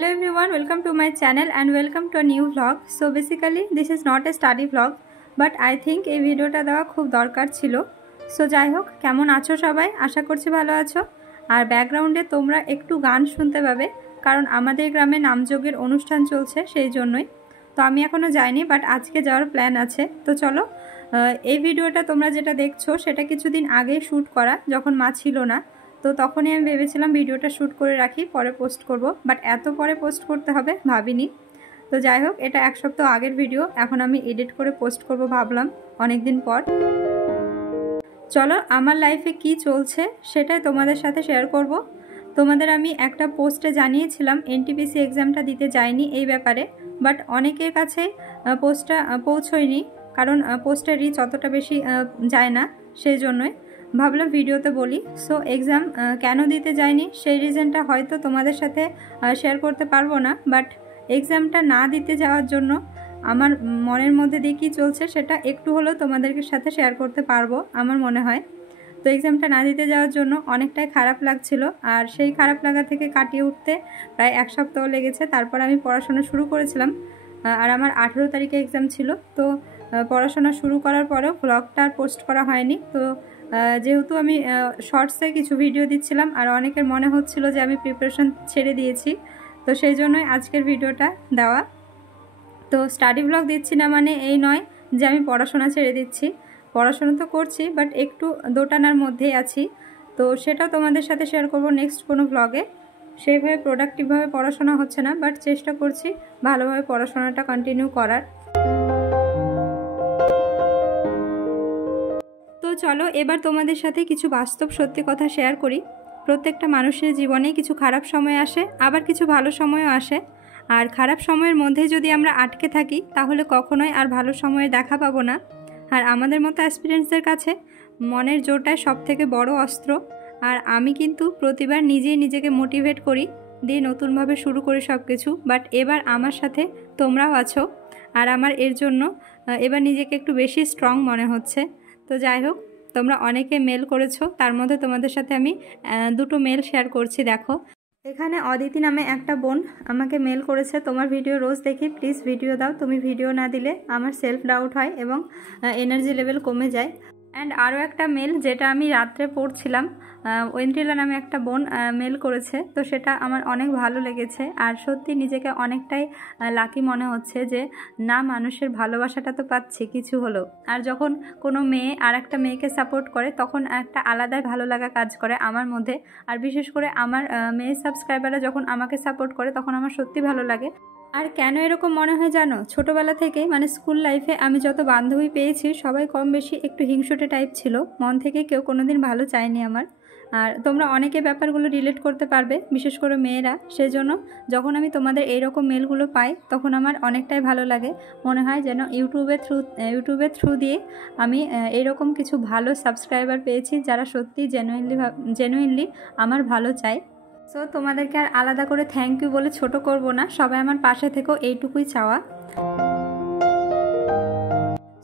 Hello everyone, welcome to my channel and welcome to a new vlog. So basically this is not a study vlog, but I think এই ভিডিওটা দেওয়া খুব দরকার ছিল। So যাই হোক, কেমন আছো সবাই? আশা করছি ভালো আছো। আর ব্যাকগ্রাউন্ডে তোমরা একটু গান শুনতে পাবে, কারণ আমাদের গ্রামে নামযজ্ঞের অনুষ্ঠান চলছে, সেই জন্যই। তো আমি এখনো যাইনি, বাট আজকে যাওয়ার প্ল্যান আছে। তো চলো, এই ভিডিওটা তোমরা যেটা দেখছো সেটা কিছুদিন আগে শ্যুট করা, যখন মা ছিল না। তো তখনই আমি ভেবেছিলাম ভিডিওটা শ্যুট করে রাখি, পরে পোস্ট করব, বাট এত পরে পোস্ট করতে হবে ভাবিনি। তো যাই হোক, এটা এক সপ্তাহ আগের ভিডিও, এখন আমি এডিট করে পোস্ট করব ভাবলাম অনেক দিন পর। চলো, আমার লাইফে কি চলছে সেটাই তোমাদের সাথে শেয়ার করব। তোমাদের আমি একটা পোস্টে জানিয়েছিলাম এনটিপিসি এক্সামটা দিতে যাইনি এই ব্যাপারে, বাট অনেকের কাছে পোস্টটা পৌঁছয়নি, কারণ পোস্টের রিচ অতটা বেশি যায় না, সেই জন্যই ভাবলাম ভিডিওতে বলি। সো এক্সাম কেন দিতে যাইনি সেই রিজনটা হয়তো তোমাদের সাথে শেয়ার করতে পারবো না, বাট এক্সামটা না দিতে যাওয়ার জন্য আমার মনের মধ্যে দিয়ে কী চলছে সেটা একটু হলেও তোমাদের সাথে শেয়ার করতে পারবো আমার মনে হয়। তো এক্সামটা না দিতে যাওয়ার জন্য অনেকটাই খারাপ লাগছিল, আর সেই খারাপ লাগা থেকে কাটিয়ে উঠতে প্রায় এক সপ্তাহ লেগেছে। তারপর আমি পড়াশোনা শুরু করেছিলাম, আর আমার 18 তারিখে এক্সাম ছিল। তো পড়াশোনা শুরু করার পরেও ব্লগটা আর পোস্ট করা হয়নি। তো যেহেতু আমি শর্টসে কিছু ভিডিও দিচ্ছিলাম, আর অনেকের মনে হচ্ছিল যে আমি প্রিপারেশন ছেড়ে দিয়েছি, তো সেই জন্যই আজকের ভিডিওটা দেওয়া। তো স্টাডি ব্লগ দিচ্ছি না মানে এই নয় যে আমি পড়াশোনা ছেড়ে দিচ্ছি, পড়াশোনা তো করছি, বাট একটু দোটানার মধ্যেই আছি। তো সেটাও তোমাদের সাথে শেয়ার করব নেক্সট কোনো ব্লগে। সেইভাবে প্রোডাক্টিভভাবে পড়াশোনা হচ্ছে না, বাট চেষ্টা করছি ভালোভাবে পড়াশোনাটা কন্টিনিউ করার। তো চলো, এবার তোমাদের সাথে কিছু বাস্তব সত্যি কথা শেয়ার করি। প্রত্যেকটা মানুষের জীবনে কিছু খারাপ সময় আসে, আবার কিছু ভালো সময়ও আসে। আর খারাপ সময়ের মধ্যে যদি আমরা আটকে থাকি, তাহলে কখনোই আর ভালো সময়ে দেখা পাবো না। আর আমাদের মতো অ্যাসপিরেন্টসদের কাছে মনের জোরটাই সবথেকে বড় অস্ত্র। আর আমি কিন্তু প্রতিবার নিজেই নিজেকে মোটিভেট করি, দিয়ে নতুনভাবে শুরু করি সব কিছু। বাট এবার আমার সাথে তোমরাও আছো, আর আমার এর জন্য এবার নিজেকে একটু বেশি স্ট্রং মনে হচ্ছে। তো যাই হোক, তোমরা অনেকে মেল করেছো, তার মধ্যে তোমাদের সাথে আমি দুটো মেল শেয়ার করছি। দেখো, এখানে অদিতি নামে একটা বোন আমাকে মেল করেছে, তোমার ভিডিও রোজ দেখি, প্লিজ ভিডিও দাও, তুমি ভিডিও না দিলে আমার সেলফ ডাউট হয় এবং এনার্জি লেভেল কমে যায়। অ্যান্ড আরও একটা মেল, যেটা আমি রাত্রে পড়ছিলাম, ঐন্দ্রিলা নামে একটা বোন মেল করেছে। তো সেটা আমার অনেক ভালো লেগেছে, আর সত্যি নিজেকে অনেকটাই লাকি মনে হচ্ছে যে না, মানুষের ভালোবাসাটা তো পাচ্ছি কিছু হলো। আর যখন কোনো মেয়ে আর একটা মেয়েকে সাপোর্ট করে, তখন একটা আলাদাই ভালো লাগা কাজ করে আমার মধ্যে। আর বিশেষ করে আমার মেয়ে সাবস্ক্রাইবাররা যখন আমাকে সাপোর্ট করে, তখন আমার সত্যি ভালো লাগে। আর কেন এরকম মনে হয় জানো, ছোটোবেলা থেকেই মানে স্কুল লাইফে আমি যত বান্ধবী পেয়েছি, সবাই কম বেশি একটু হিংসুটে টাইপ ছিল, মন থেকে কেউ কোনোদিন ভালো চায়নি আমার। আর তোমরা অনেকে ব্যাপারগুলো রিলেট করতে পারবে, বিশেষ করে মেয়েরা। সেজন্য যখন আমি তোমাদের এইরকম মেলগুলো পাই, তখন আমার অনেকটাই ভালো লাগে। মনে হয় যেন ইউটিউবের থ্রু দিয়ে আমি এইরকম কিছু ভালো সাবস্ক্রাইবার পেয়েছি, যারা সত্যি জেনুইনলি আমার ভালো চায়। সো তোমাদেরকে আর আলাদা করে থ্যাংক ইউ বলে ছোট করব না, সবাই আমার পাশে থেকেও এইটুকুই চাওয়া।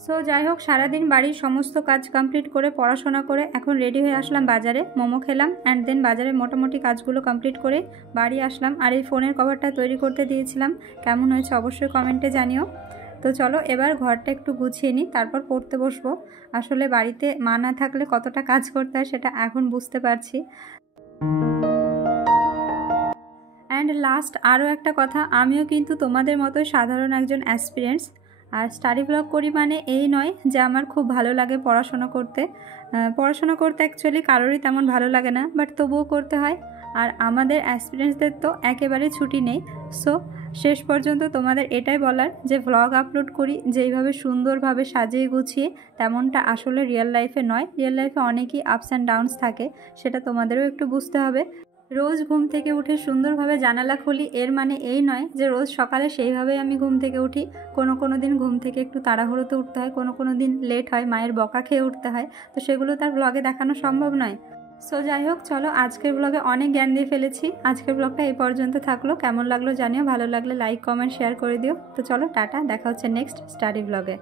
সো যাই হোক, সারাদিন বাড়ির সমস্ত কাজ কমপ্লিট করে পড়াশোনা করে এখন রেডি হয়ে আসলাম বাজারে, মোমো খেলাম, অ্যান্ড দেন বাজারে মোটামুটি কাজগুলো কমপ্লিট করে বাড়ি আসলাম। আর এই ফোনের কভারটা তৈরি করতে দিয়েছিলাম, কেমন হয়েছে অবশ্যই কমেন্টে জানিও। তো চলো, এবার ঘরটা একটু গুছিয়ে নিই, তারপর পড়তে বসবো। আসলে বাড়িতে মা না থাকলে কতটা কাজ করতে হয় সেটা এখন বুঝতে পারছি। অ্যান্ড লাস্ট আরও একটা কথা, আমিও কিন্তু তোমাদের মতো সাধারণ একজন অ্যাসপিরেন্টস। আর স্টাডি ব্লগ করি মানে এই নয় যে আমার খুব ভালো লাগে পড়াশোনা করতে। অ্যাকচুয়ালি কারোরই তেমন ভালো লাগে না, বাট তবুও করতে হয়। আর আমাদের অ্যাসপিরেন্টসদের তো একেবারে ছুটি নেই। সো শেষ পর্যন্ত তোমাদের এটাই বলার যে ব্লগ আপলোড করি যেইভাবে সুন্দরভাবে সাজিয়ে গুছিয়ে, তেমনটা আসলে রিয়েল লাইফে নয়। রিয়েল লাইফে অনেকই আপস অ্যান্ড ডাউনস থাকে, সেটা তোমাদেরও একটু বুঝতে হবে। রোজ ঘুম থেকে উঠে সুন্দরভাবে জানালা খুলি, এর মানে এই নয় যে রোজ সকালে সেইভাবেই আমি ঘুম থেকে উঠি। কোনো দিন ঘুম থেকে একটু তাড়াহুড়োতে উঠতে হয়, কোনো দিন লেট হয়, মায়ের বকা খেয়ে উঠতে হয়। তো সেগুলো তার ব্লগে দেখানো সম্ভব নয়। সো যাই হোক, চলো, আজকের ব্লগে অনেক জ্ঞান দিয়ে ফেলেছি। আজকের ব্লগটা এই পর্যন্ত থাকলো, কেমন লাগলো জানিও, ভালো লাগলে লাইক কমেন্ট শেয়ার করে দিও। তো চলো, টাটা, দেখা হচ্ছে নেক্সট স্টাডি ব্লগে।